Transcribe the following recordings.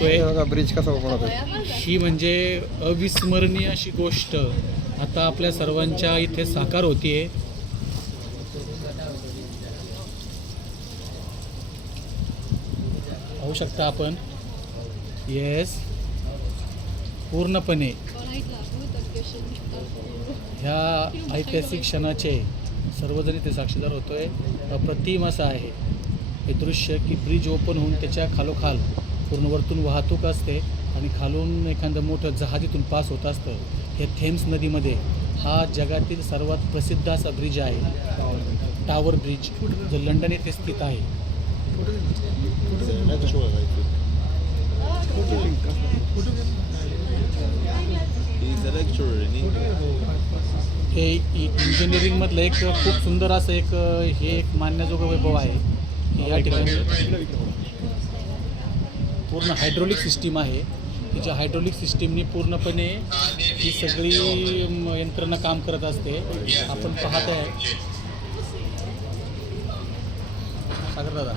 होतोय बघा ब्रिज कसा ओपन होतोय. ही म्हणजे अविस्मरणीय अशी गोष्ट. आता आपल्या सर्वांच्या इथे साकार होतीये. पाहू शकता आपण? येस पूर्णपणे. ह्या ऐतिहासिक क्षणाचे सर्वजण इथे साक्षीदार होतोय. अप्रतिम असं आहे. हे दृश्य की ब्रिज ओपन होऊन त्याच्या खालोखाल पूर्ण वरतून वाहतूक असते आणि खालून एखादं मोठं जहाज इथून पास होत असतं. हे थेम्स नदीमध्ये हा जगातील सर्वात प्रसिद्ध असा ब्रिज आहे. टावर ब्रिज जो लंडन येथे स्थित आहे. हे इंजिनिअरिंगमधलं एक खूप सुंदर असं एक हे एक मानण्याजोगं वैभव आहे. या ठिकाणी पूर्ण हायड्रोलिक सिस्टीम आहे. ज्या हायड्रोलिक सिस्टीमनी पूर्णपणे ही सगळी यंत्रणा काम करत असते. आपण पाहत आहे. सागर दादा.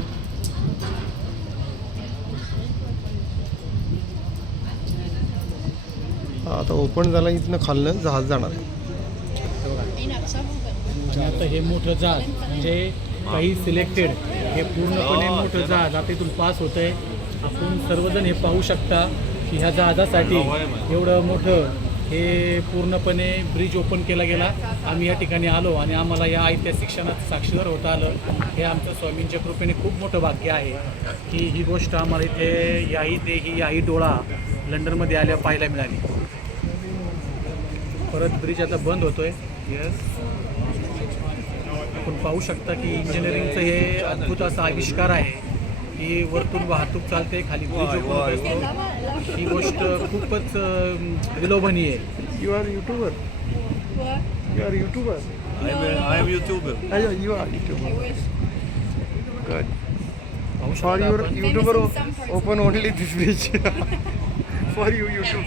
आता ओपन झाला इथनं खालनं जहाज जाणार आहे. हे बघा आणि आता हे मोठं जहाज म्हणजे काही सिलेक्टेड हे पूर्णपणे मोठं जहाज आता इथून पास होत आहे आपण सर्वजण हे पाहू शकता की ह्या जहाजासाठी एवढं मोठं हे पूर्णपणे ब्रिज ओपन केला गेला. आम्ही या ठिकाणी आलो आणि आम्हाला या ऐतिहासिक क्षणात साक्षीदार होता आलं. हे आमचं स्वामींच्या कृपेने खूप मोठं भाग्य आहे की ही गोष्ट आम्हाला इथे याही देही याही डोळा लंडनमध्ये आल्या पाहायला मिळाली. परत ब्रिज आता बंद होतोय. येस आपण पाहू शकता की इंजिनिअरिंगचं हे अद्भुत असा आविष्कार आहे. की वरतून वाहतूक चालते खाली ब्रिज होत असतो ही गोष्ट खूपच विलोभनीय आहे. You are YouTuber you are YouTuber I'm a YouTuber. You are YouTuber good for your. YouTuber open only this bridge for you YouTube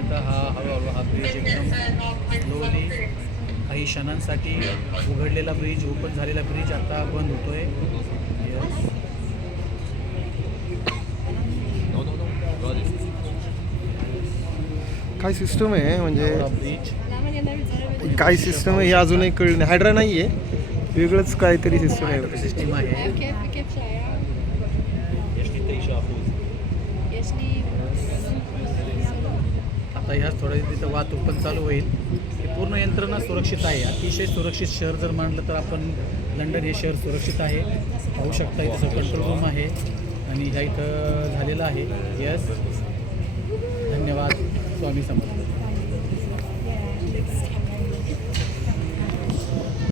आता हा हळूहळू हा ब्रिज एकदम स्लोली काही क्षणांसाठी उघडलेला ब्रिज ओपन झालेला ब्रिज आता बंद. Got it. काय सिस्टम आहे म्हणजे हा ब्रिज काय सिस्टम आहे हे अजूनही कळलं नाही हायड्रा नाही आहे वेगळंच काहीतरी सिस्टम आहे सिस्टीम आहे आता ह्याच थोड्या तिथं वाहतूक पण चालू होईल. ही पूर्ण यंत्रणा सुरक्षित आहे. अतिशय सुरक्षित शहर जर मानलं तर आपण लंडन हे शहर सुरक्षित आहे. पाहू शकता इथं कंट्रोल रूम आहे आणि ह्या इथं झालेलं आहे. यस धन्यवाद. स्वामी समर्थ.